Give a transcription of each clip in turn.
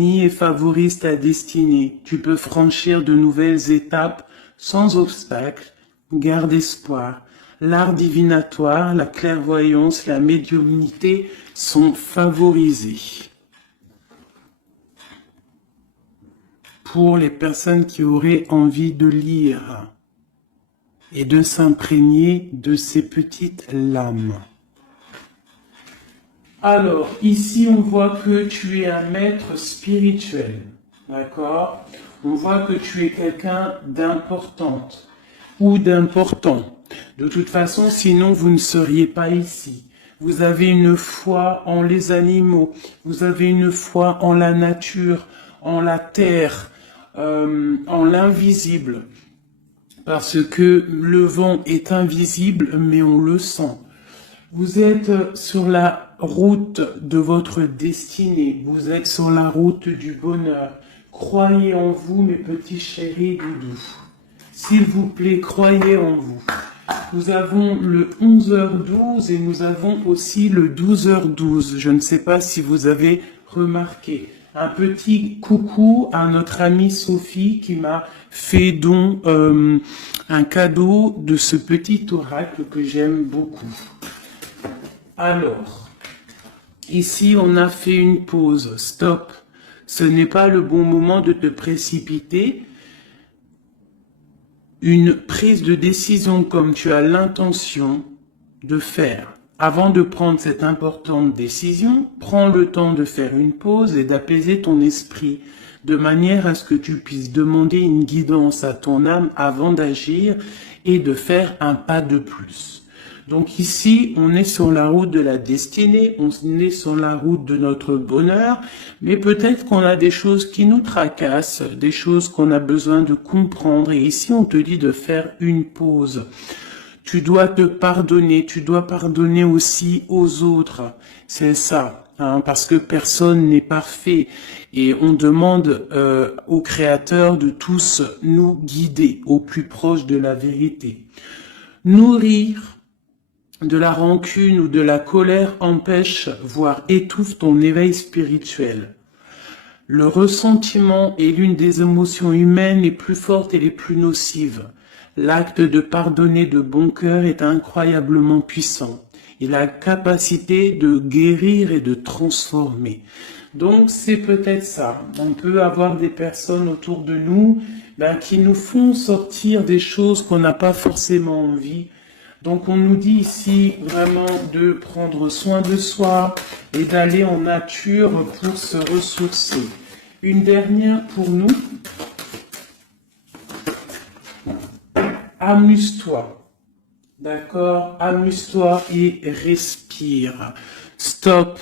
et favorise ta destinée. Tu peux franchir de nouvelles étapes sans obstacle. Garde espoir. L'art divinatoire, la clairvoyance, la médiumnité sont favorisés. Pour les personnes qui auraient envie de lire et de s'imprégner de ces petites lames. Alors, ici, on voit que tu es un maître spirituel, d'accord? On voit que tu es quelqu'un d'importante ou d'important. De toute façon, sinon, vous ne seriez pas ici. Vous avez une foi en les animaux, vous avez une foi en la nature, en la terre, en l'invisible. Parce que le vent est invisible, mais on le sent. Vous êtes sur la route de votre destinée. Vous êtes sur la route du bonheur. Croyez en vous, mes petits chéris doudous. S'il vous plaît, croyez en vous. Nous avons le 11h12 et nous avons aussi le 12h12. Je ne sais pas si vous avez remarqué. Un petit coucou à notre amie Sophie qui m'a fait don un cadeau de ce petit oracle que j'aime beaucoup. Alors, ici on a fait une pause, stop. Ce n'est pas le bon moment de te précipiter. Une prise de décision comme tu as l'intention de faire. Avant de prendre cette importante décision, prends le temps de faire une pause et d'apaiser ton esprit, de manière à ce que tu puisses demander une guidance à ton âme avant d'agir et de faire un pas de plus. Donc ici, on est sur la route de la destinée, on est sur la route de notre bonheur, mais peut-être qu'on a des choses qui nous tracassent, des choses qu'on a besoin de comprendre. Et ici, on te dit de faire une pause. Tu dois te pardonner, tu dois pardonner aussi aux autres. C'est ça, hein, parce que personne n'est parfait. Et on demande au Créateur de tous nous guider au plus proche de la vérité. Nourrir de la rancune ou de la colère empêche, voire étouffe ton éveil spirituel. Le ressentiment est l'une des émotions humaines les plus fortes et les plus nocives. L'acte de pardonner de bon cœur est incroyablement puissant. Il a la capacité de guérir et de transformer. Donc c'est peut-être ça. On peut avoir des personnes autour de nous qui nous font sortir des choses qu'on n'a pas forcément envie. Donc on nous dit ici vraiment de prendre soin de soi et d'aller en nature pour se ressourcer. Une dernière pour nous. Amuse-toi. D'accord? Amuse-toi et respire. Stop.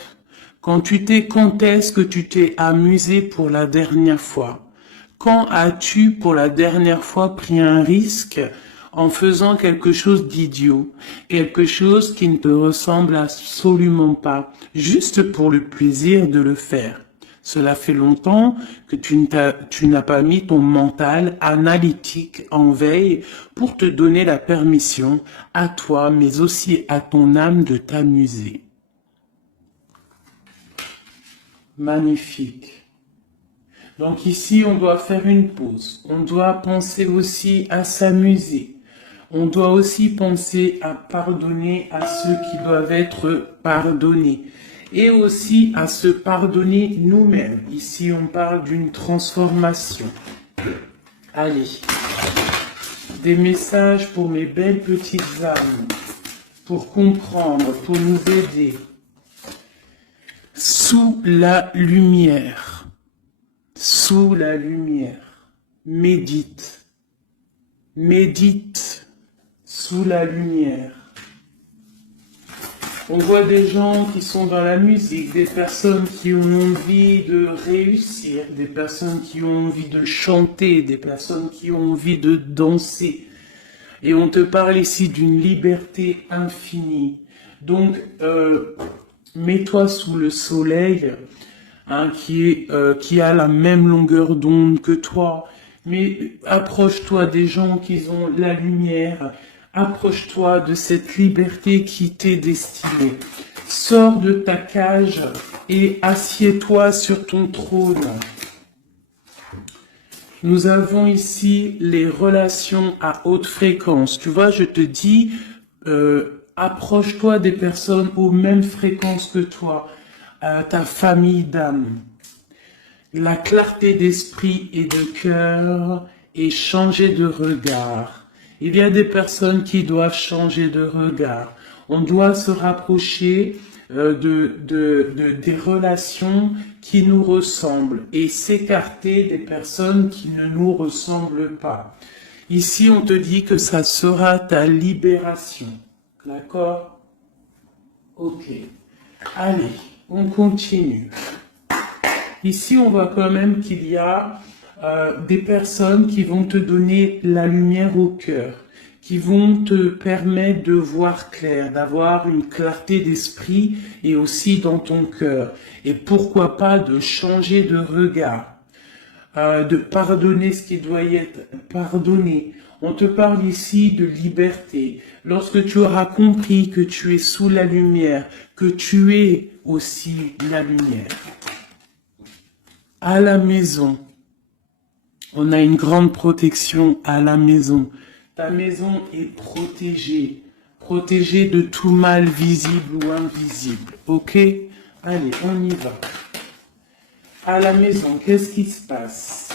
Quand est-ce que tu t'es amusé pour la dernière fois? Quand as-tu pour la dernière fois pris un risque en faisant quelque chose d'idiot, quelque chose qui ne te ressemble absolument pas, juste pour le plaisir de le faire? Cela fait longtemps que tu n'as pas mis ton mental analytique en veille pour te donner la permission à toi, mais aussi à ton âme de t'amuser. Magnifique. Donc ici, on doit faire une pause. On doit penser aussi à s'amuser. On doit aussi penser à pardonner à ceux qui doivent être pardonnés. Et aussi à se pardonner nous-mêmes. Ici, on parle d'une transformation. Allez. Des messages pour mes belles petites âmes. Pour comprendre, pour nous aider. Sous la lumière. Sous la lumière. Médite. Médite. Sous la lumière. On voit des gens qui sont dans la musique, des personnes qui ont envie de réussir, des personnes qui ont envie de chanter, des personnes qui ont envie de danser. Et on te parle ici d'une liberté infinie. Donc, mets-toi sous le soleil, qui a la même longueur d'onde que toi. Mais approche-toi des gens qui ont la lumière. Approche-toi de cette liberté qui t'est destinée. Sors de ta cage et assieds-toi sur ton trône. Nous avons ici les relations à haute fréquence. Tu vois, je te dis, approche-toi des personnes aux mêmes fréquences que toi, ta famille d'âme. La clarté d'esprit et de cœur et changer de regard. Il y a des personnes qui doivent changer de regard. On doit se rapprocher des relations qui nous ressemblent et s'écarter des personnes qui ne nous ressemblent pas. Ici, on te dit que ça sera ta libération. D'accord? Ok. Allez, on continue. Ici, on voit quand même qu'il y a des personnes qui vont te donner la lumière au cœur, qui vont te permettre de voir clair, d'avoir une clarté d'esprit et aussi dans ton cœur. Et pourquoi pas de changer de regard, de pardonner ce qui doit être pardonné. On te parle ici de liberté. Lorsque tu auras compris que tu es sous la lumière, que tu es aussi la lumière. À la maison, on a une grande protection à la maison. Ta maison est protégée, protégée de tout mal visible ou invisible. Ok? Allez, on y va. À la maison, qu'est-ce qui se passe?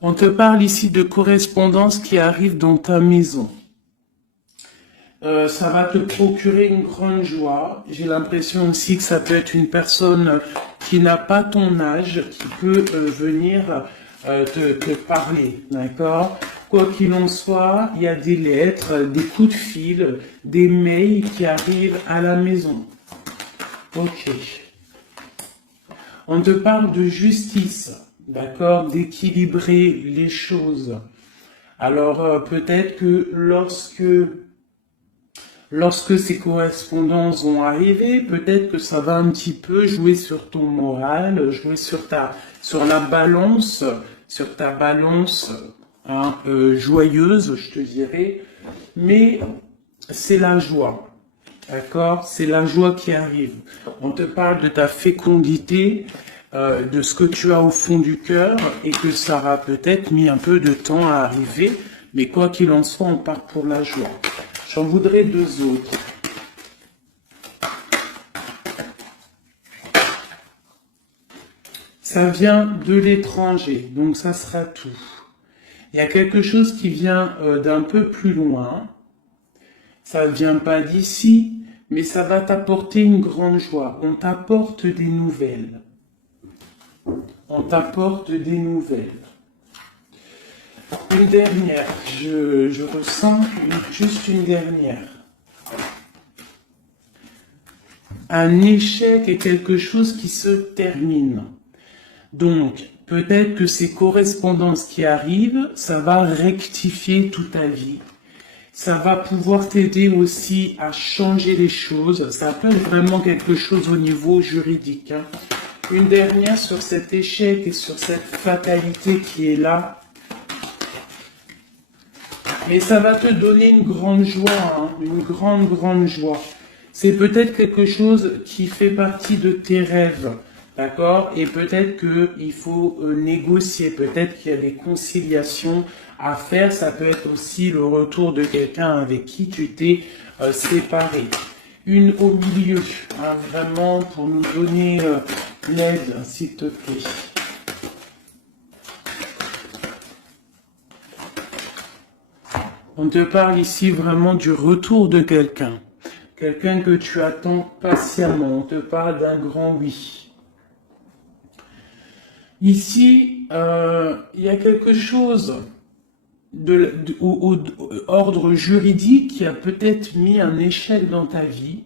On te parle ici de correspondance qui arrive dans ta maison. Ça va te procurer une grande joie. J'ai l'impression aussi que ça peut être une personne qui n'a pas ton âge, qui peut venir te parler, d'accord? Quoi qu'il en soit, il y a des lettres, des coups de fil, des mails qui arrivent à la maison. Ok. On te parle de justice, d'accord? D'équilibrer les choses. Alors peut-être que lorsque ces correspondances vont arriver, peut-être que ça va un petit peu jouer sur ton moral, jouer sur la balance, sur ta balance joyeuse, je te dirais. Mais c'est la joie, d'accord? C'est la joie qui arrive. On te parle de ta fécondité, de ce que tu as au fond du cœur et que ça aura peut-être mis un peu de temps à arriver. Mais quoi qu'il en soit, on part pour la joie. J'en voudrais deux autres. Ça vient de l'étranger, donc ça sera tout. Il y a quelque chose qui vient d'un peu plus loin. Ça ne vient pas d'ici, mais ça va t'apporter une grande joie. On t'apporte des nouvelles. On t'apporte des nouvelles. Une dernière, je ressens juste une dernière. Un échec est quelque chose qui se termine. Donc, peut-être que ces correspondances qui arrivent, ça va rectifier toute ta vie. Ça va pouvoir t'aider aussi à changer les choses. Ça peut être vraiment quelque chose au niveau juridique. Hein. Une dernière sur cet échec et sur cette fatalité qui est là. Mais ça va te donner une grande joie, hein, une grande joie. C'est peut-être quelque chose qui fait partie de tes rêves, d'accord? Et peut-être qu'il faut négocier, peut-être qu'il y a des conciliations à faire. Ça peut être aussi le retour de quelqu'un avec qui tu t'es séparé. Une au milieu, hein, vraiment pour nous donner l'aide, s'il te plaît. On te parle ici vraiment du retour de quelqu'un. Quelqu'un que tu attends patiemment. On te parle d'un grand oui. Ici, il y a quelque chose au ordre juridique qui a peut-être mis un échec dans ta vie.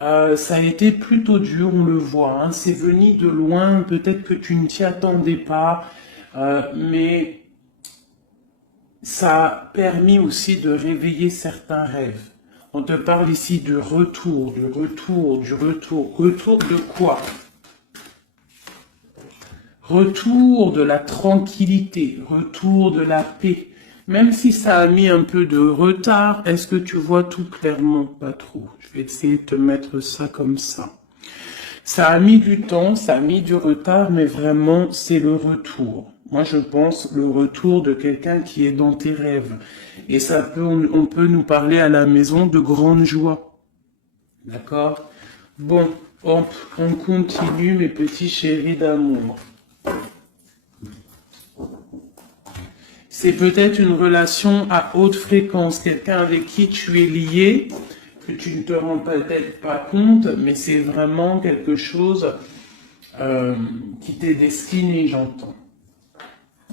Ça a été plutôt dur, on le voit. Hein. C'est venu de loin, peut-être que tu ne t'y attendais pas, mais ça a permis aussi de réveiller certains rêves. On te parle ici de retour, du retour. Retour de quoi? retour de la tranquillité, retour de la paix. Même si ça a mis un peu de retard, est-ce que tu vois tout clairement? Pas trop. Je vais essayer de te mettre ça comme ça. Ça a mis du temps, ça a mis du retard, mais vraiment, c'est le retour. Moi, je pense le retour de quelqu'un qui est dans tes rêves. Et ça peut, on peut nous parler à la maison de grande joie. D'accord? Bon, hop, on continue, mes petits chéris d'amour. C'est peut-être une relation à haute fréquence, quelqu'un avec qui tu es lié, que tu ne te rends peut-être pas compte, mais c'est vraiment quelque chose qui t'est destiné, j'entends.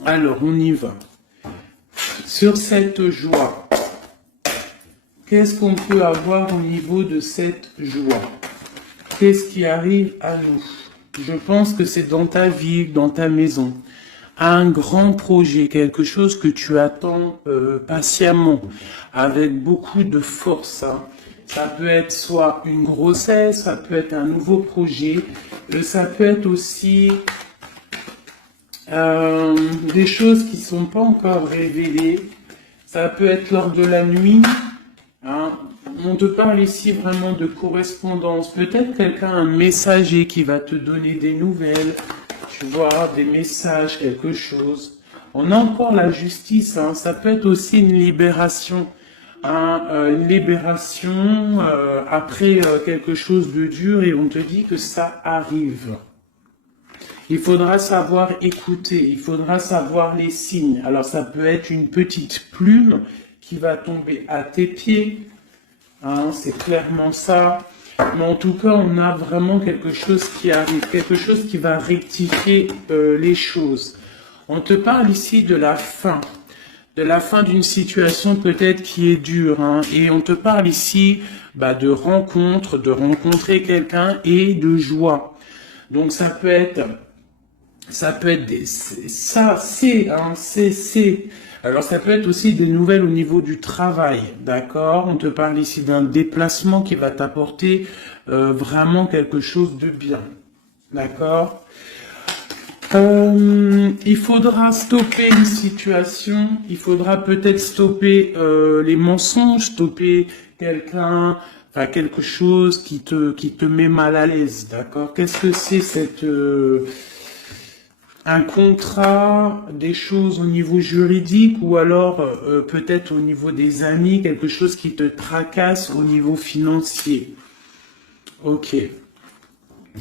Alors, on y va. Sur cette joie, qu'est-ce qu'on peut avoir au niveau de cette joie? Qu'est-ce qui arrive à nous? Je pense que c'est dans ta vie, dans ta maison. Un grand projet, quelque chose que tu attends patiemment, avec beaucoup de force. Hein. Ça peut être soit une grossesse, ça peut être un nouveau projet, ça peut être aussi des choses qui ne sont pas encore révélées. Ça peut être lors de la nuit. Hein. On te parle ici vraiment de correspondance. Peut-être quelqu'un, un messager qui va te donner des nouvelles. Tu vois, des messages, quelque chose. On a encore la justice, hein. Ça peut être aussi une libération. Hein, une libération après quelque chose de dur et on te dit que ça arrive. Il faudra savoir écouter, il faudra savoir les signes. Alors ça peut être une petite plume qui va tomber à tes pieds. Hein, c'est clairement ça. Mais en tout cas, on a vraiment quelque chose qui arrive, quelque chose qui va rectifier les choses. On te parle ici de la fin d'une situation peut-être qui est dure. Hein, et on te parle ici de rencontre, de rencontrer quelqu'un et de joie. Donc ça peut être Alors ça peut être aussi des nouvelles au niveau du travail, d'accord? On te parle ici d'un déplacement qui va t'apporter vraiment quelque chose de bien, d'accord? Il faudra stopper une situation, il faudra peut-être stopper les mensonges, stopper quelqu'un, enfin quelque chose qui te met mal à l'aise, d'accord? Qu'est-ce que c'est un contrat, des choses au niveau juridique ou alors peut-être au niveau des amis, quelque chose qui te tracasse au niveau financier. Ok.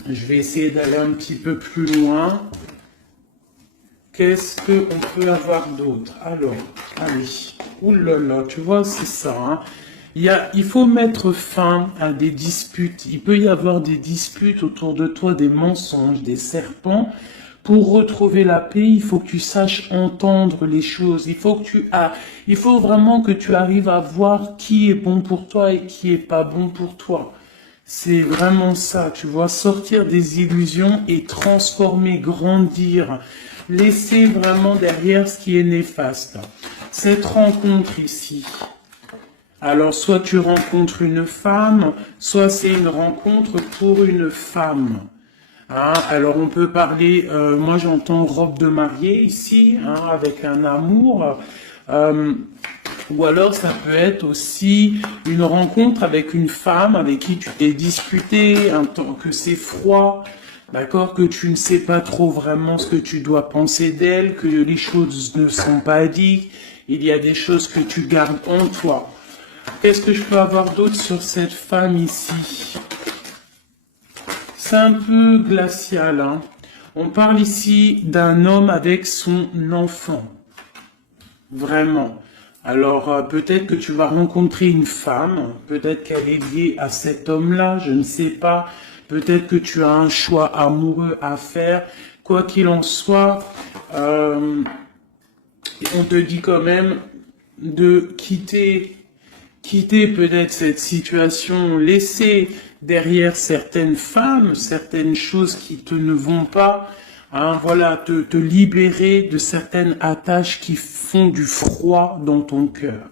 Je vais essayer d'aller un petit peu plus loin. Qu'est-ce qu'on peut avoir d'autre? Alors, allez. Ouh là là, tu vois, c'est ça. Hein. Il faut mettre fin à des disputes. Il peut y avoir des disputes autour de toi, des mensonges, des serpents. Pour retrouver la paix, il faut que tu saches entendre les choses. Il faut vraiment que tu arrives à voir qui est bon pour toi et qui est pas bon pour toi. C'est vraiment ça, tu vois, sortir des illusions et transformer, grandir, laisser vraiment derrière ce qui est néfaste. Cette rencontre ici, alors soit tu rencontres une femme, soit c'est une rencontre pour une femme. Hein, alors on peut parler, moi j'entends robe de mariée ici, hein, avec un amour, ou alors ça peut être aussi une rencontre avec une femme avec qui tu t'es disputé, un temps que c'est froid, d'accord, que tu ne sais pas trop vraiment ce que tu dois penser d'elle, que les choses ne sont pas dites, il y a des choses que tu gardes en toi. Qu'est-ce que je peux avoir d'autre sur cette femme ici? C'est un peu glacial. Hein. On parle ici d'un homme avec son enfant. Vraiment. Alors, peut-être que tu vas rencontrer une femme. Peut-être qu'elle est liée à cet homme-là. Je ne sais pas. Peut-être que tu as un choix amoureux à faire. Quoi qu'il en soit, on te dit quand même de quitter peut-être cette situation, laisser derrière certaines femmes, certaines choses qui ne vont pas, hein, voilà, te libérer de certaines attaches qui font du froid dans ton cœur.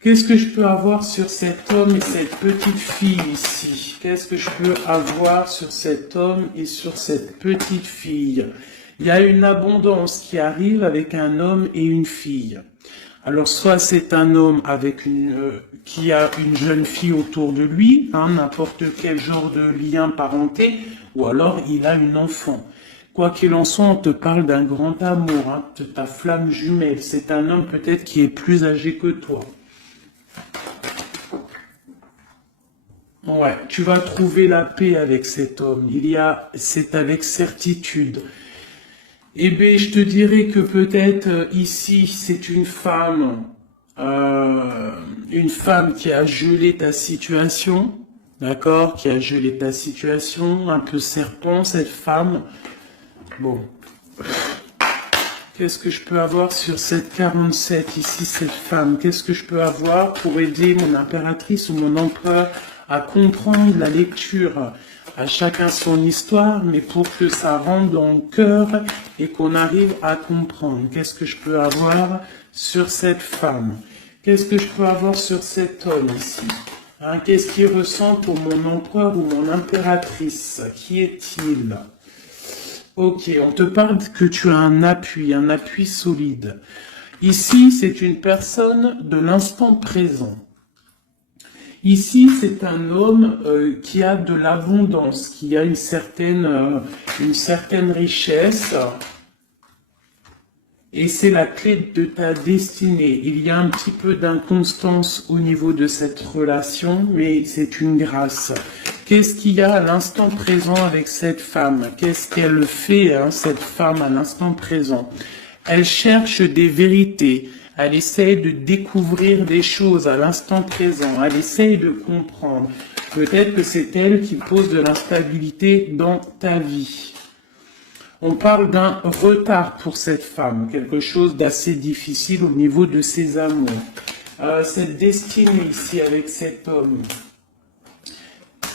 Qu'est-ce que je peux avoir sur cet homme et cette petite fille ici? Qu'est-ce que je peux avoir sur cet homme et sur cette petite fille? Il y a une abondance qui arrive avec un homme et une fille. Alors, soit c'est un homme avec qui a une jeune fille autour de lui, hein, n'importe quel genre de lien parenté, ou alors il a une enfant. Quoi qu'il en soit, on te parle d'un grand amour, hein, de ta flamme jumelle. C'est un homme peut-être qui est plus âgé que toi. Ouais, tu vas trouver la paix avec cet homme. C'est avec certitude. Eh bien, je te dirais que peut-être ici, c'est une femme qui a gelé ta situation, d'accord, qui a gelé ta situation, un peu serpent, cette femme. Bon, qu'est-ce que je peux avoir sur cette 47 ici, cette femme? Qu'est-ce que je peux avoir pour aider mon impératrice ou mon empereur à comprendre la lecture? À chacun son histoire, mais pour que ça rentre dans le cœur et qu'on arrive à comprendre. Qu'est-ce que je peux avoir sur cette femme? Qu'est-ce que je peux avoir sur cet homme ici? Hein, qu'est-ce qu'il ressent pour mon empereur ou mon impératrice? Qui est-il? Ok, on te parle que tu as un appui solide. Ici, c'est une personne de l'instant présent. Ici, c'est un homme qui a de l'abondance, qui a une certaine richesse. Et c'est la clé de ta destinée. Il y a un petit peu d'inconstance au niveau de cette relation, mais c'est une grâce. Qu'est-ce qu'il y a à l'instant présent avec cette femme? Qu'est-ce qu'elle fait, hein, cette femme, à l'instant présent? Elle cherche des vérités. Elle essaie de découvrir des choses à l'instant présent. Elle essaie de comprendre. Peut-être que c'est elle qui pose de l'instabilité dans ta vie. On parle d'un retard pour cette femme, quelque chose d'assez difficile au niveau de ses amours. Cette destinée ici avec cet homme,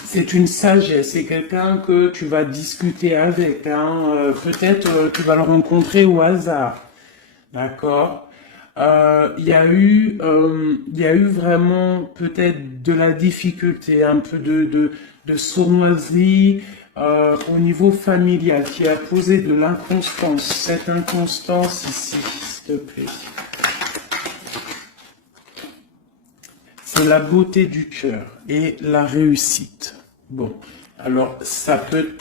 c'est une sagesse, c'est quelqu'un que tu vas discuter avec. Hein. Peut-être tu vas le rencontrer au hasard, d'accord? Il y a eu vraiment peut-être de la difficulté, un peu de sournoiserie au niveau familial qui a posé de l'inconstance. Cette inconstance ici, s'il te plaît. C'est la beauté du cœur et la réussite. Bon. Alors, ça peut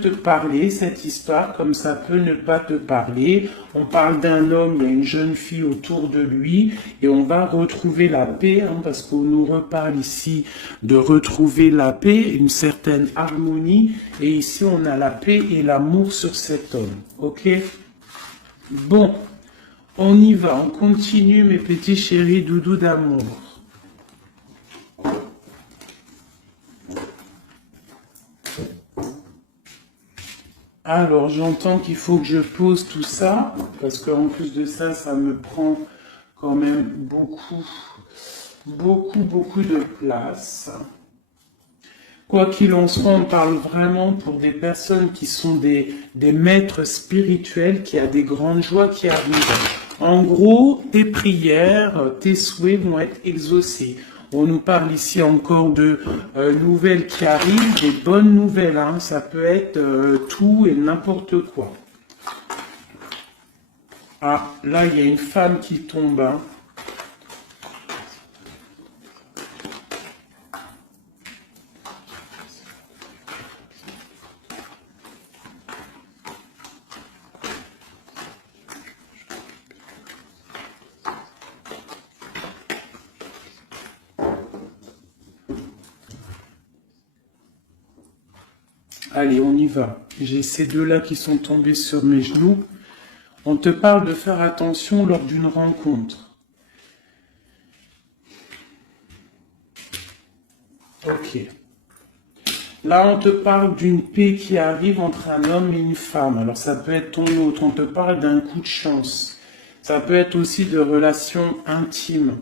te parler, cette histoire, comme ça peut ne pas te parler. On parle d'un homme, il y a une jeune fille autour de lui, et on va retrouver la paix, hein, parce qu'on nous reparle ici de retrouver la paix, une certaine harmonie, et ici on a la paix et l'amour sur cet homme. Ok? Bon, on y va, on continue mes petits chéris doudous d'amour. Alors, j'entends qu'il faut que je pose tout ça, parce qu'en plus de ça, ça me prend quand même beaucoup de place. Quoi qu'il en soit, on parle vraiment pour des personnes qui sont des maîtres spirituels, qui a des grandes joies qui arrivent. En gros, tes prières, tes souhaits vont être exaucés. On nous parle ici encore de nouvelles qui arrivent, des bonnes nouvelles, hein. Ça peut être tout et n'importe quoi. Ah, là, il y a une femme qui tombe. Hein. Allez, on y va. J'ai ces deux-là qui sont tombés sur mes genoux. On te parle de faire attention lors d'une rencontre. Ok. Là, on te parle d'une paix qui arrive entre un homme et une femme. Alors, ça peut être ton autre. On te parle d'un coup de chance. Ça peut être aussi de relations intimes.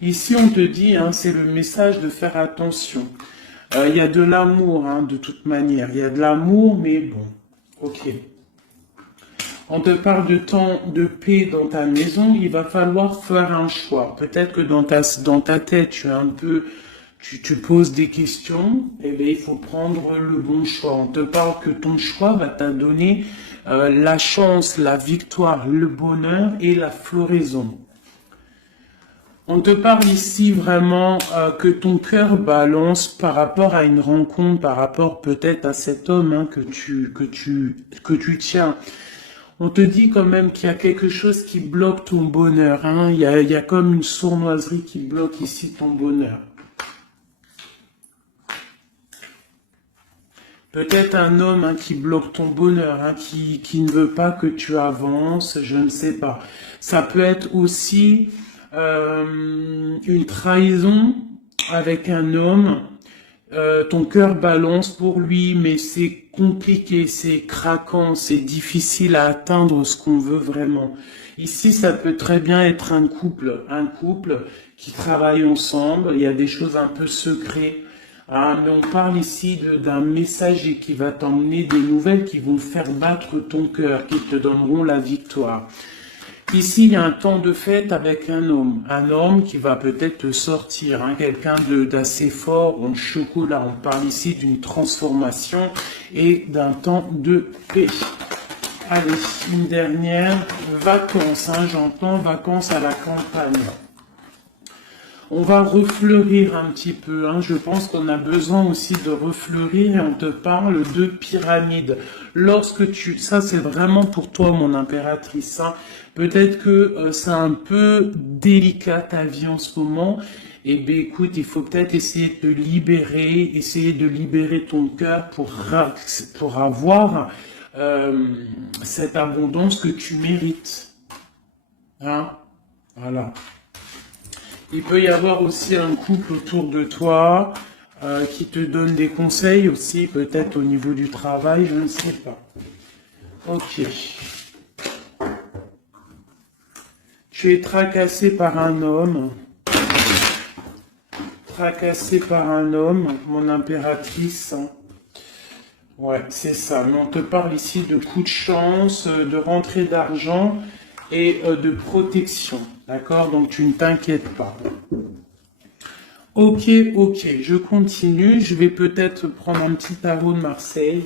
Ici, on te dit, hein, c'est le message de faire attention. Il y a de l'amour, hein, de toute manière. Il y a de l'amour, mais bon, ok. On te parle de temps de paix dans ta maison. Il va falloir faire un choix. Peut-être que dans ta tête, tu poses des questions, et bien il faut prendre le bon choix. On te parle que ton choix va te donner la chance, la victoire, le bonheur et la floraison. On te parle ici vraiment que ton cœur balance par rapport à une rencontre, par rapport peut-être à cet homme hein, que tu tiens. On te dit quand même qu'il y a quelque chose qui bloque ton bonheur. Hein. Il y a comme une sournoiserie qui bloque ici ton bonheur. Peut-être un homme hein, qui bloque ton bonheur, hein, qui ne veut pas que tu avances, je ne sais pas. Ça peut être aussi une trahison avec un homme. Ton cœur balance pour lui, mais c'est compliqué, c'est craquant, c'est difficile à atteindre ce qu'on veut vraiment. Ici, ça peut très bien être un couple qui travaille ensemble. Il y a des choses un peu secrètes. Ah, mais on parle ici d'un messager qui va t'emmener des nouvelles qui vont faire battre ton cœur, qui te donneront la victoire. Ici, il y a un temps de fête avec un homme qui va peut-être te sortir, hein, quelqu'un d'assez fort en chocolat. On parle ici d'une transformation et d'un temps de paix. Allez, une dernière, vacances, hein, j'entends vacances à la campagne. On va refleurir un petit peu, hein. Je pense qu'on a besoin aussi de refleurir et on te parle de pyramide. Ça c'est vraiment pour toi mon impératrice, hein. Peut-être que c'est un peu délicat ta vie en ce moment. Eh bien écoute, il faut peut-être essayer de te libérer, essayer de libérer ton cœur pour avoir cette abondance que tu mérites. Hein? Voilà. Il peut y avoir aussi un couple autour de toi qui te donne des conseils aussi, peut-être au niveau du travail, je ne sais pas. Ok. Tu es tracassé par un homme. Tracassé par un homme, mon impératrice. Ouais, c'est ça. Mais on te parle ici de coups de chance, de rentrée d'argent et de protection. D'accord? Donc tu ne t'inquiètes pas. Ok, je continue. Je vais peut-être prendre un petit tarot de Marseille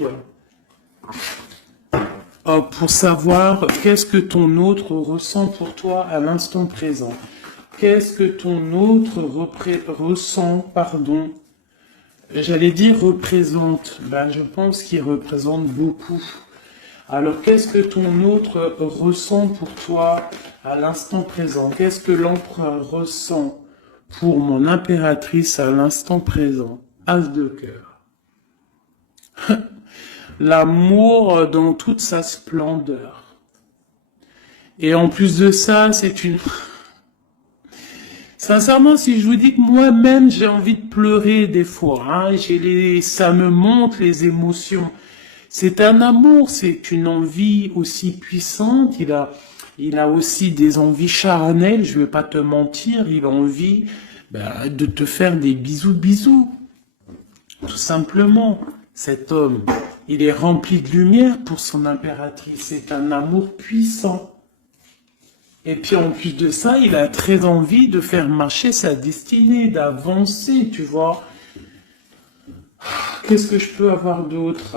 pour savoir qu'est-ce que ton autre ressent pour toi à l'instant présent. Qu'est-ce que ton autre ressent, pardon. J'allais dire représente. Ben, je pense qu'il représente beaucoup. Alors, qu'est-ce que ton autre ressent pour toi à l'instant présent? Qu'est-ce que l'empereur ressent pour mon impératrice à l'instant présent? As de cœur. L'amour dans toute sa splendeur. Et en plus de ça, c'est une... Sincèrement, si je vous dis que moi-même, j'ai envie de pleurer des fois, hein, ça me monte les émotions. C'est un amour, c'est une envie aussi puissante. Il a aussi des envies charnelles, je vais pas te mentir. Il a envie de te faire des bisous. Tout simplement, cet homme, il est rempli de lumière pour son impératrice. C'est un amour puissant. Et puis en plus de ça, il a très envie de faire marcher sa destinée, d'avancer, tu vois. Qu'est-ce que je peux avoir d'autre?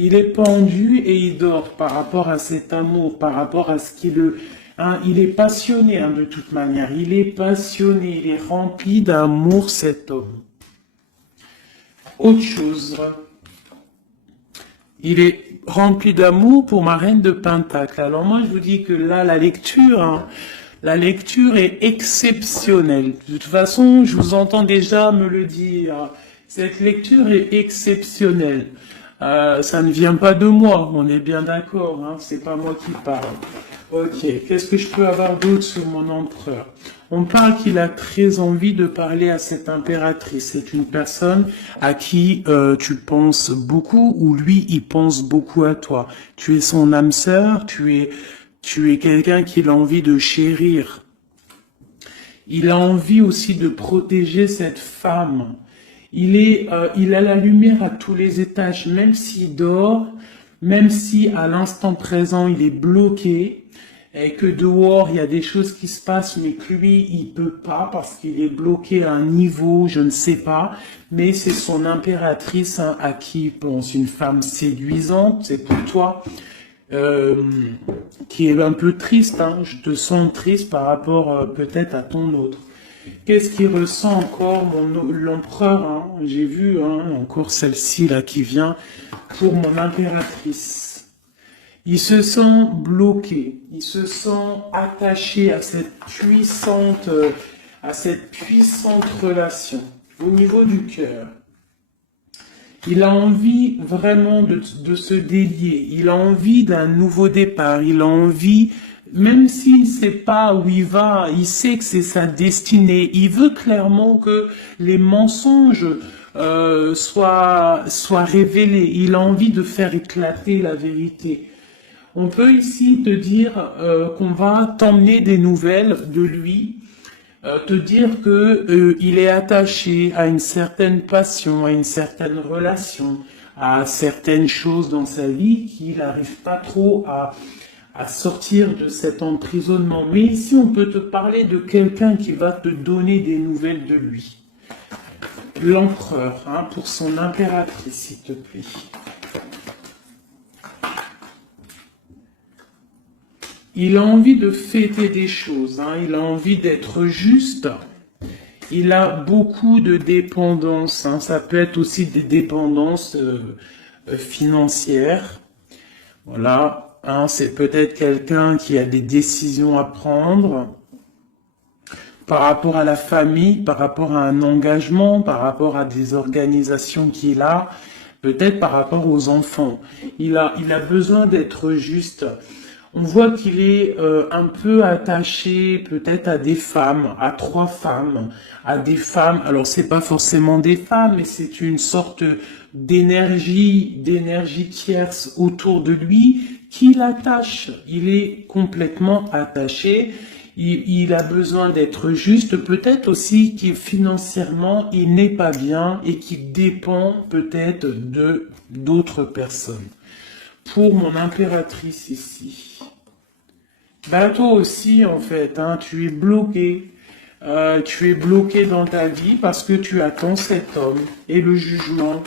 Il est pendu et il dort par rapport à cet amour, par rapport à ce qu'il le... Hein, il est passionné de toute manière, il est passionné, il est rempli d'amour cet homme. Autre chose, il est rempli d'amour pour ma reine de Pentacle. Alors moi je vous dis que là la lecture est exceptionnelle. De toute façon, je vous entends déjà me le dire. Cette lecture est exceptionnelle. Ça ne vient pas de moi, on est bien d'accord, hein, c'est pas moi qui parle. Ok, qu'est-ce que je peux avoir d'autre sur mon empereur? On parle qu'il a très envie de parler à cette impératrice. C'est une personne à qui tu penses beaucoup ou lui, il pense beaucoup à toi. Tu es son âme sœur, tu es quelqu'un qu'il a envie de chérir. Il a envie aussi de protéger cette femme. Il a la lumière à tous les étages, même s'il dort, même si à l'instant présent il est bloqué, et que dehors, il y a des choses qui se passent, mais que lui, il peut pas parce qu'il est bloqué à un niveau, je ne sais pas, mais c'est son impératrice hein, à qui il pense, une femme séduisante, c'est pour toi, qui est un peu triste, hein, je te sens triste par rapport peut-être à ton autre. Qu'est-ce qu'il ressent encore, l'empereur hein, j'ai vu hein, encore celle-ci là qui vient pour mon impératrice. Il se sent bloqué, il se sent attaché à cette puissante relation au niveau du cœur. Il a envie vraiment de se délier, il a envie d'un nouveau départ, il a envie, même s'il ne sait pas où il va, il sait que c'est sa destinée, il veut clairement que les mensonges soient révélés, il a envie de faire éclater la vérité. On peut ici te dire qu'on va t'emmener des nouvelles de lui, te dire que il est attaché à une certaine passion, à une certaine relation, à certaines choses dans sa vie qu'il n'arrive pas trop à sortir de cet emprisonnement. Mais ici, on peut te parler de quelqu'un qui va te donner des nouvelles de lui. L'empereur, hein, pour son impératrice, s'il te plaît. Il a envie de fêter des choses, hein, il a envie d'être juste. Il a beaucoup de dépendances, hein, ça peut être aussi des dépendances financières. Voilà, hein, c'est peut-être quelqu'un qui a des décisions à prendre par rapport à la famille, par rapport à un engagement, par rapport à des organisations qu'il a, peut-être par rapport aux enfants. Il a besoin d'être juste. On voit qu'il est un peu attaché peut-être à des femmes, à 3 femmes, à des femmes. Alors c'est pas forcément des femmes, mais c'est une sorte d'énergie tierce autour de lui qui l'attache. Il est complètement attaché. Il a besoin d'être juste. Peut-être aussi qu'il financièrement il n'est pas bien et qu'il dépend peut-être de d'autres personnes. Pour mon impératrice ici. Ben toi aussi en fait, hein, tu es bloqué. Tu es bloqué dans ta vie parce que tu attends cet homme et le jugement.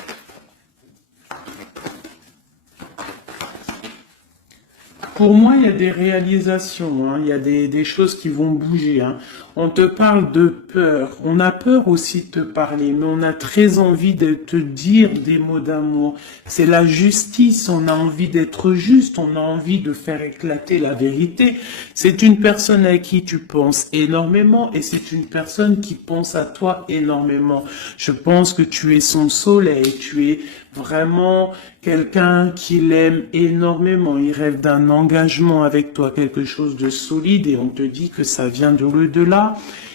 Pour moi, il y a des réalisations, hein, il y a des choses qui vont bouger. Hein. On te parle de peur, on a peur aussi de te parler, mais on a très envie de te dire des mots d'amour. C'est la justice, on a envie d'être juste, on a envie de faire éclater la vérité. C'est une personne à qui tu penses énormément et c'est une personne qui pense à toi énormément. Je pense que tu es son soleil, tu es vraiment quelqu'un qui l'aime énormément, il rêve d'un engagement avec toi, quelque chose de solide et on te dit que ça vient de l'au-delà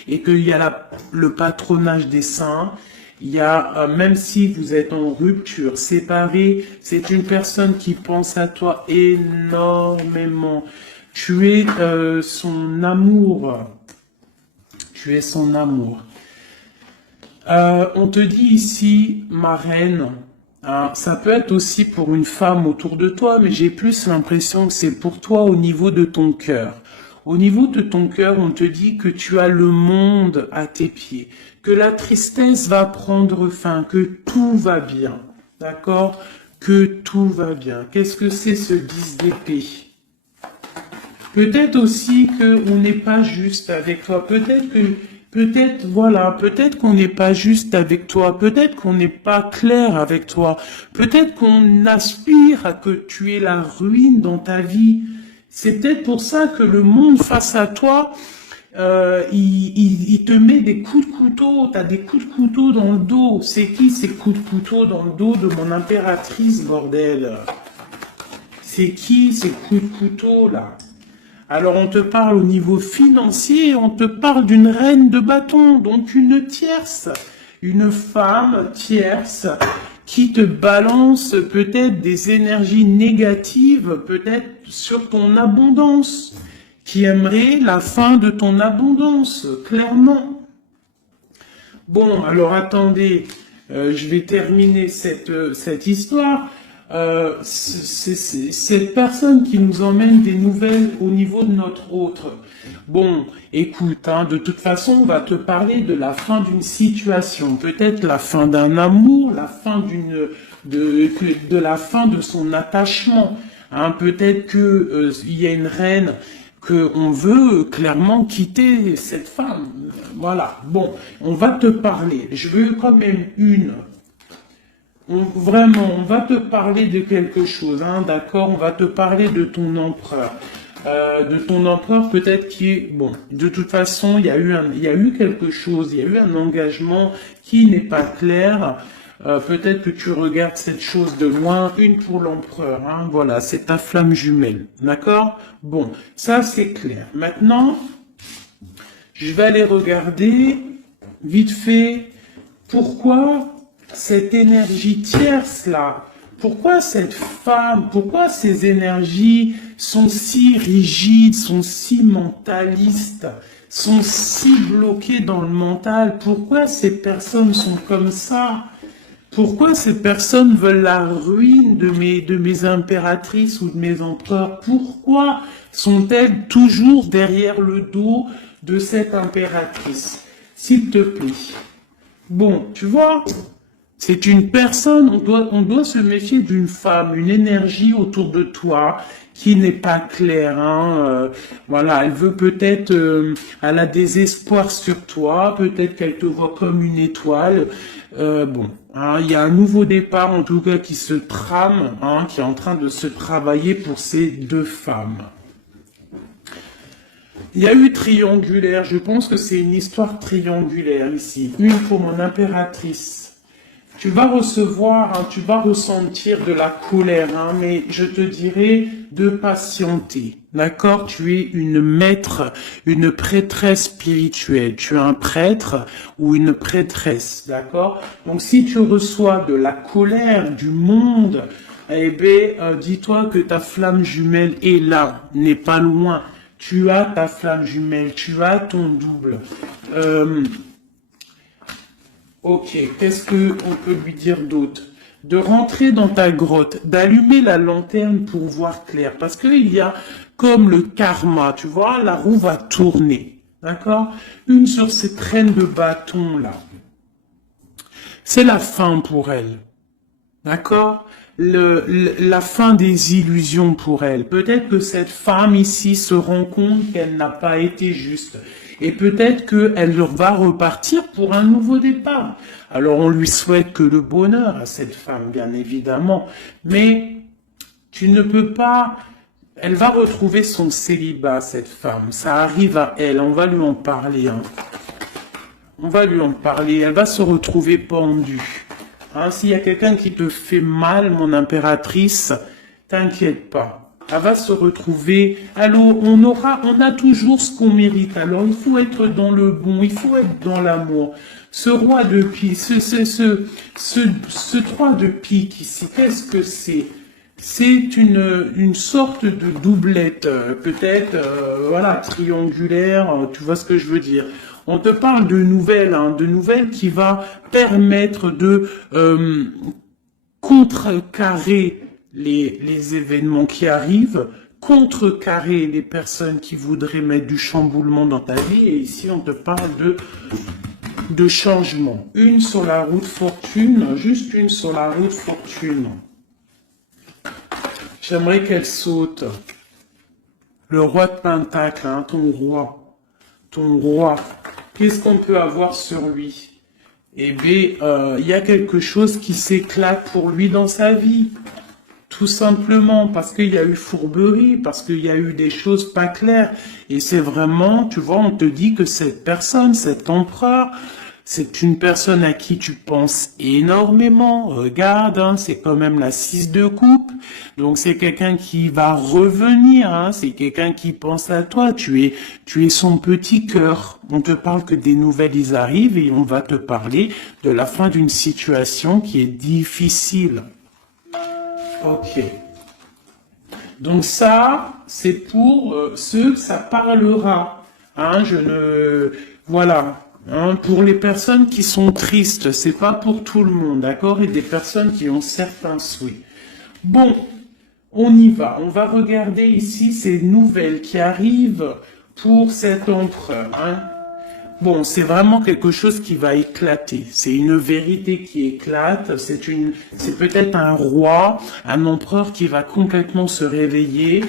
et qu'il y a le patronage des saints, il y a, même si vous êtes en rupture, séparés, c'est une personne qui pense à toi énormément. Tu es son amour, tu es son amour. On te dit ici, ma reine, ça peut être aussi pour une femme autour de toi, mais j'ai plus l'impression que c'est pour toi au niveau de ton cœur. Au niveau de ton cœur, on te dit que tu as le monde à tes pieds, que la tristesse va prendre fin, que tout va bien, d'accord? Que tout va bien. Qu'est-ce que c'est ce 10 d'épée? Peut-être aussi qu'on n'est pas juste avec toi, peut-être qu'on n'est pas juste avec toi, peut-être qu'on n'est pas clair avec toi, peut-être qu'on aspire à que tu aies la ruine dans ta vie. C'est peut-être pour ça que le monde face à toi, il te met des coups de couteau, t'as des coups de couteau dans le dos. C'est qui ces coups de couteau dans le dos de mon impératrice, bordel? C'est qui ces coups de couteau là? Alors on te parle au niveau financier, on te parle d'une reine de bâton, donc une tierce, une femme tierce qui te balance peut-être des énergies négatives, peut-être sur ton abondance, qui aimerait la fin de ton abondance, clairement. Bon, alors attendez, je vais terminer cette histoire. c'est cette personne qui nous emmène des nouvelles au niveau de notre autre. Bon, écoute, hein, de toute façon, on va te parler de la fin d'une situation, peut-être la fin d'un amour, la fin de la fin de son attachement. Hein, peut-être que il y a une reine que on veut clairement quitter cette femme. Voilà. Bon, on va te parler. Je veux quand même vraiment, on va te parler de quelque chose, hein, d'accord? On va te parler de ton empereur. De ton empereur peut-être qui est... Bon, de toute façon, il y a eu quelque chose, il y a eu un engagement qui n'est pas clair. Peut-être que tu regardes cette chose de loin, une pour l'empereur, hein, voilà, c'est ta flamme jumelle, d'accord? Bon, ça c'est clair. Maintenant, je vais aller regarder, vite fait, pourquoi cette énergie tierce-là, pourquoi cette femme, pourquoi ces énergies sont si rigides, sont si mentalistes, sont si bloquées dans le mental, pourquoi ces personnes sont comme ça? Pourquoi ces personnes veulent la ruine de mes impératrices ou de mes empereurs? Pourquoi sont-elles toujours derrière le dos de cette impératrice? S'il te plaît. Bon, tu vois, c'est une personne, on doit se méfier d'une femme, une énergie autour de toi qui n'est pas claire. Hein, voilà, elle veut peut-être, elle a des espoirs sur toi, peut-être qu'elle te voit comme une étoile. Bon, hein, il y a un nouveau départ en tout cas qui se trame, hein, qui est en train de se travailler pour ces deux femmes. Il y a eu triangulaire, je pense que c'est une histoire triangulaire ici. Une pour mon impératrice. Tu vas recevoir, hein, tu vas ressentir de la colère, hein, mais je te dirais de patienter. D'accord? Tu es une maître, une prêtresse spirituelle. Tu es un prêtre ou une prêtresse. D'accord? Donc si tu reçois de la colère du monde, eh bien, dis-toi que ta flamme jumelle est là, n'est pas loin. Tu as ta flamme jumelle, tu as ton double. Ok, qu'est-ce qu'on peut lui dire d'autre? De rentrer dans ta grotte, d'allumer la lanterne pour voir clair. Parce qu'il y a comme le karma, tu vois, la roue va tourner. D'accord? Une sur ces traînes de bâton là. C'est la fin pour elle. D'accord? La fin des illusions pour elle. Peut-être que cette femme ici se rend compte qu'elle n'a pas été juste. Et peut-être qu'elle va repartir pour un nouveau départ. Alors on lui souhaite que le bonheur à cette femme, bien évidemment. Mais tu ne peux pas... Elle va retrouver son célibat, cette femme. Ça arrive à elle. On va lui en parler. Hein. On va lui en parler. Elle va se retrouver pendue. Hein, s'il y a quelqu'un qui te fait mal, mon impératrice, t'inquiète pas. Elle va se retrouver. Alors, on a toujours ce qu'on mérite. Alors, il faut être dans le bon, il faut être dans l'amour. Ce roi de pique, ce 3 de pique ici, qu'est-ce que c'est? C'est une sorte de doublette, peut-être, voilà, triangulaire, tu vois ce que je veux dire. On te parle de nouvelles qui va permettre de contrecarrer les événements qui arrivent, contrecarrer les personnes qui voudraient mettre du chamboulement dans ta vie. Et ici, on te parle de changement. Une sur la route fortune, juste une sur la route fortune. J'aimerais qu'elle saute. Le roi de Pentacle, hein, ton roi. Ton roi. Qu'est-ce qu'on peut avoir sur lui? Eh bien, il y a quelque chose qui s'éclate pour lui dans sa vie. Tout simplement parce qu'il y a eu fourberie, parce qu'il y a eu des choses pas claires. Et c'est vraiment, tu vois, on te dit que cette personne, cet empereur, c'est une personne à qui tu penses énormément. Regarde, hein, c'est quand même la 6 de coupe. Donc c'est quelqu'un qui va revenir, hein, c'est quelqu'un qui pense à toi. Tu es son petit cœur. On te parle que des nouvelles, ils arrivent et on va te parler de la fin d'une situation qui est difficile. Ok. Donc ça, c'est pour ceux que ça parlera. Hein, voilà. Hein, pour les personnes qui sont tristes, c'est pas pour tout le monde, d'accord? Et des personnes qui ont certains souhaits. Bon, on y va. On va regarder ici ces nouvelles qui arrivent pour cet empereur. Hein. Bon, c'est vraiment quelque chose qui va éclater. C'est une vérité qui éclate. C'est peut-être un roi, un empereur qui va complètement se réveiller,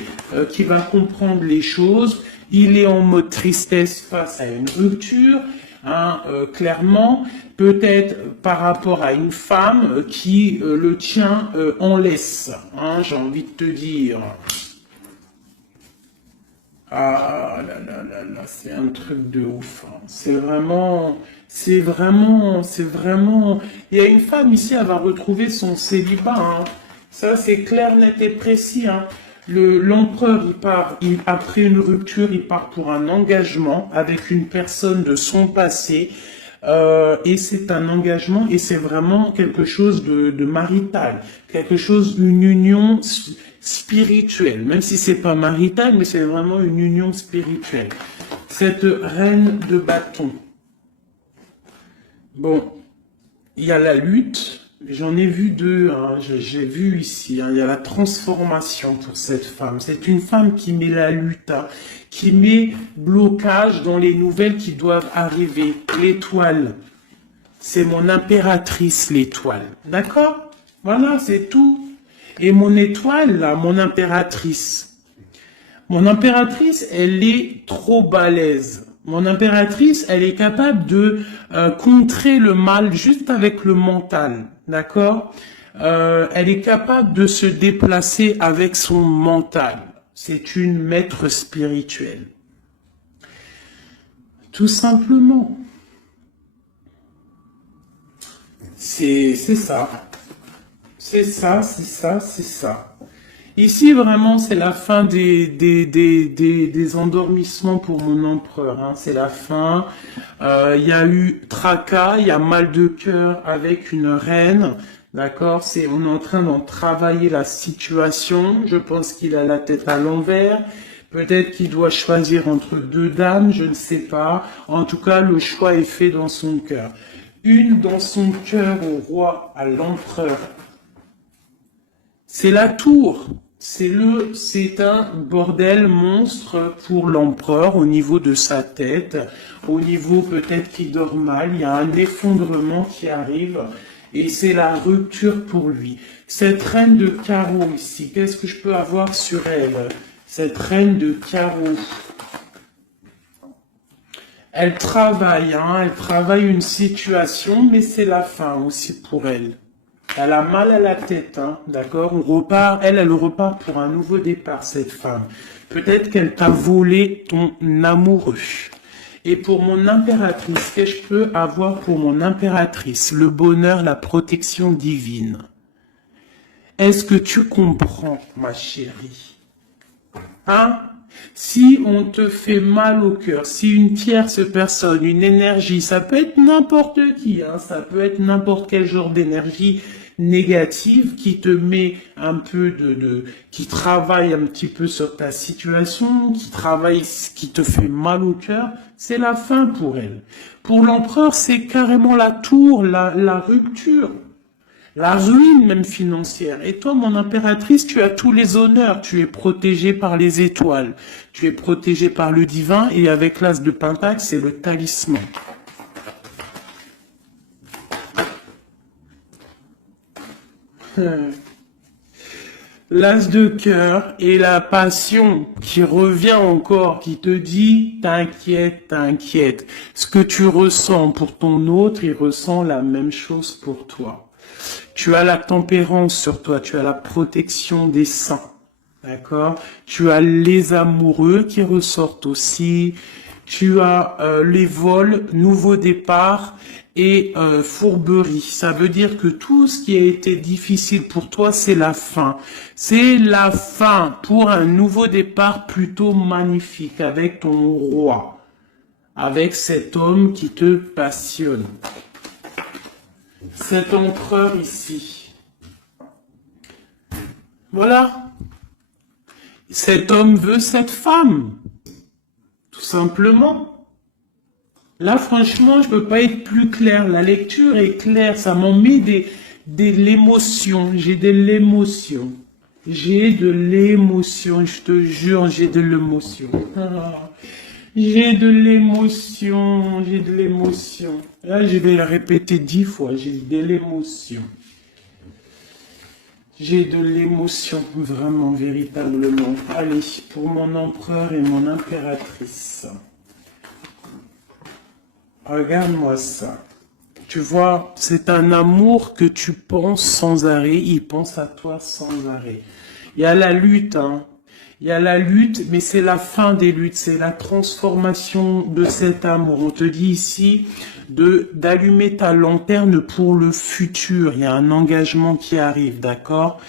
qui va comprendre les choses. Il est en mode tristesse face à une rupture, hein, clairement. Peut-être par rapport à une femme qui le tient en laisse. Hein, j'ai envie de te dire. Ah là là là là, c'est un truc de ouf. Hein. C'est vraiment. Il y a une femme ici, elle va retrouver son célibat. Hein. Ça, c'est clair, net et précis. Hein. L'empereur, après une rupture, il part pour un engagement avec une personne de son passé. Et c'est un engagement et c'est vraiment quelque chose de marital, une union spirituelle, même si c'est pas marital, mais c'est vraiment une union spirituelle. Cette reine de bâton. Bon, il y a la lutte. J'en ai vu deux, hein, j'ai vu ici, hein, il y a la transformation pour cette femme. C'est une femme qui met la lutte, hein, qui met blocage dans les nouvelles qui doivent arriver. L'étoile, c'est mon impératrice, l'étoile. D'accord? Voilà, c'est tout. Et mon étoile, là, mon impératrice, elle est trop balèze. Mon impératrice, elle est capable de contrer le mal juste avec le mental, d'accord? Elle est capable de se déplacer avec son mental. C'est une maître spirituelle. Tout simplement. C'est ça. C'est ça, c'est ça, c'est ça. Ici, vraiment, c'est la fin des endormissements pour mon empereur. Hein. C'est la fin. Il y a eu tracas, il y a mal de cœur avec une reine. D'accord? On est en train d'en travailler la situation. Je pense qu'il a la tête à l'envers. Peut-être qu'il doit choisir entre deux dames, je ne sais pas. En tout cas, le choix est fait dans son cœur. Une dans son cœur au roi, à l'empereur. C'est la tour. C'est un bordel monstre pour l'empereur au niveau de sa tête, au niveau peut-être qu'il dort mal, il y a un effondrement qui arrive et c'est la rupture pour lui. Cette reine de carreau ici, qu'est-ce que je peux avoir sur elle? Cette reine de carreau. Elle travaille une situation, mais c'est la fin aussi pour elle. Elle a mal à la tête, hein, d'accord? Elle repart pour un nouveau départ, cette femme. Peut-être qu'elle t'a volé ton amoureux. Et pour mon impératrice, qu'est-ce que je peux avoir pour mon impératrice? Le bonheur, la protection divine. Est-ce que tu comprends, ma chérie? Hein? Si on te fait mal au cœur, si une tierce personne, une énergie, ça peut être n'importe qui, hein, ça peut être n'importe quel genre d'énergie négative qui te met un peu qui travaille un petit peu sur ta situation, qui te fait mal au cœur, c'est la fin pour elle. Pour l'empereur, c'est carrément la tour, la rupture. La ruine même financière. Et toi, mon impératrice, tu as tous les honneurs. Tu es protégée par les étoiles. Tu es protégée par le divin. Et avec l'as de pentacle, c'est le talisman. L'as de cœur et la passion qui revient encore, qui te dit, t'inquiète, t'inquiète. Ce que tu ressens pour ton autre, il ressent la même chose pour toi. Tu as la tempérance sur toi, tu as la protection des saints, d'accord? Tu as les amoureux qui ressortent aussi, tu as les vols, nouveau départ et fourberie. Ça veut dire que tout ce qui a été difficile pour toi, c'est la fin. C'est la fin pour un nouveau départ plutôt magnifique avec ton roi, avec cet homme qui te passionne. Cet empereur ici. Voilà. Cet homme veut cette femme. Tout simplement. Là, franchement, je peux pas être plus clair. La lecture est claire. Ça m'en met de l'émotion. J'ai de l'émotion. J'ai de l'émotion, je te jure, j'ai de l'émotion. Ah, j'ai de l'émotion, j'ai de l'émotion. Là, je vais le répéter 10 fois, j'ai de l'émotion. J'ai de l'émotion, vraiment, véritablement. Allez, pour mon empereur et mon impératrice. Regarde-moi ça. Tu vois, c'est un amour que tu penses sans arrêt, il pense à toi sans arrêt. Il y a la lutte, hein. Il y a la lutte, mais c'est la fin des luttes, c'est la transformation de cet amour. On te dit ici d'allumer ta lanterne pour le futur. Il y a un engagement qui arrive, d'accord?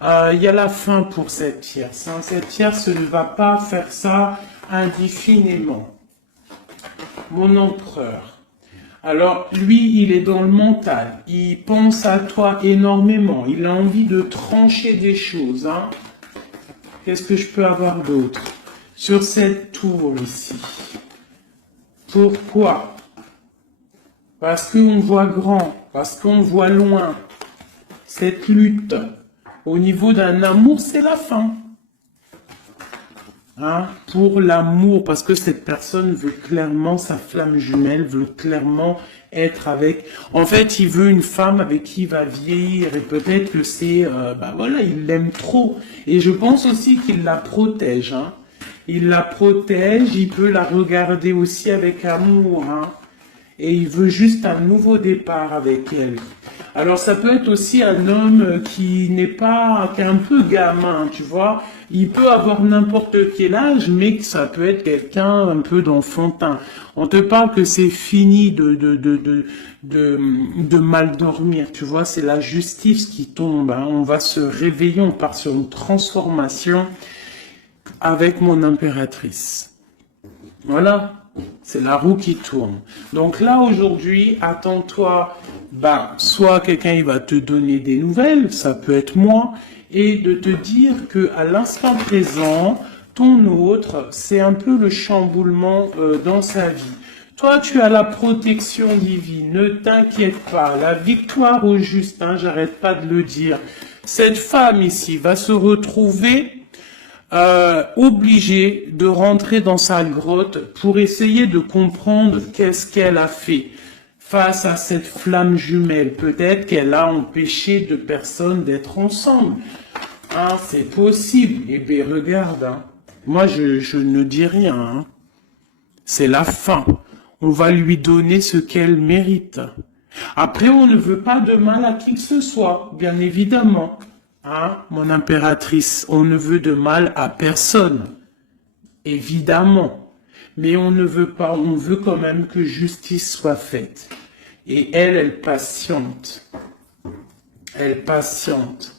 Il y a la fin pour cette tierce. Hein. Cette tierce ne va pas faire ça indéfiniment. Mon empereur. Alors, lui, il est dans le mental. Il pense à toi énormément. Il a envie de trancher des choses. Hein. Qu'est-ce que je peux avoir d'autre? Sur cette tour ici. Pourquoi? Parce qu'on voit grand. Parce qu'on voit loin. Cette lutte, au niveau d'un amour, c'est la fin. Hein, pour l'amour, parce que cette personne veut clairement, sa flamme jumelle veut clairement être avec. En fait, il veut une femme avec qui il va vieillir et peut-être que c'est, voilà, il l'aime trop. Et je pense aussi qu'il la protège. Hein. Il la protège, il peut la regarder aussi avec amour. Hein. Et il veut juste un nouveau départ avec elle. Alors ça peut être aussi un homme qui n'est pas, qui est un peu gamin, tu vois. Il peut avoir n'importe quel âge, mais que ça peut être quelqu'un un peu d'enfantin. On te parle que c'est fini de mal dormir, tu vois. C'est la justice qui tombe. Hein. On va se réveiller, on part sur une transformation avec mon impératrice. Voilà. C'est la roue qui tourne. Donc là, aujourd'hui, attends-toi, soit quelqu'un il va te donner des nouvelles, ça peut être moi, et de te dire que à l'instant présent, ton autre, c'est un peu le chamboulement dans sa vie. Toi, tu as la protection divine, ne t'inquiète pas, la victoire au juste, hein, j'arrête pas de le dire. Cette femme ici va se retrouver obligée de rentrer dans sa grotte pour essayer de comprendre qu'est-ce qu'elle a fait face à cette flamme jumelle. Peut-être qu'elle a empêché deux personnes d'être ensemble. Hein, c'est possible. Eh bien, regarde, hein. Moi, je ne dis rien. Hein. C'est la fin. On va lui donner ce qu'elle mérite. Après, on ne veut pas de mal à qui que ce soit, bien évidemment. Hein, mon impératrice, on ne veut de mal à personne, évidemment, mais on ne veut pas, on veut quand même que justice soit faite. Et elle patiente. Elle patiente.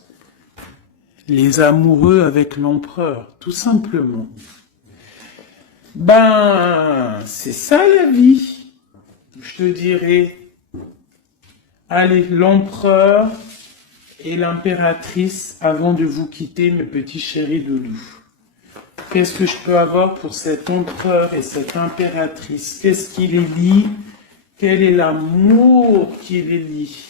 Les amoureux avec l'empereur, tout simplement. C'est ça la vie, je te dirais. Allez, l'empereur et l'impératrice avant de vous quitter, mes petits chéris doudous. Qu'est-ce que je peux avoir pour cet empereur et cette impératrice? Qu'est-ce qui les lie? Quel est l'amour qui les lie?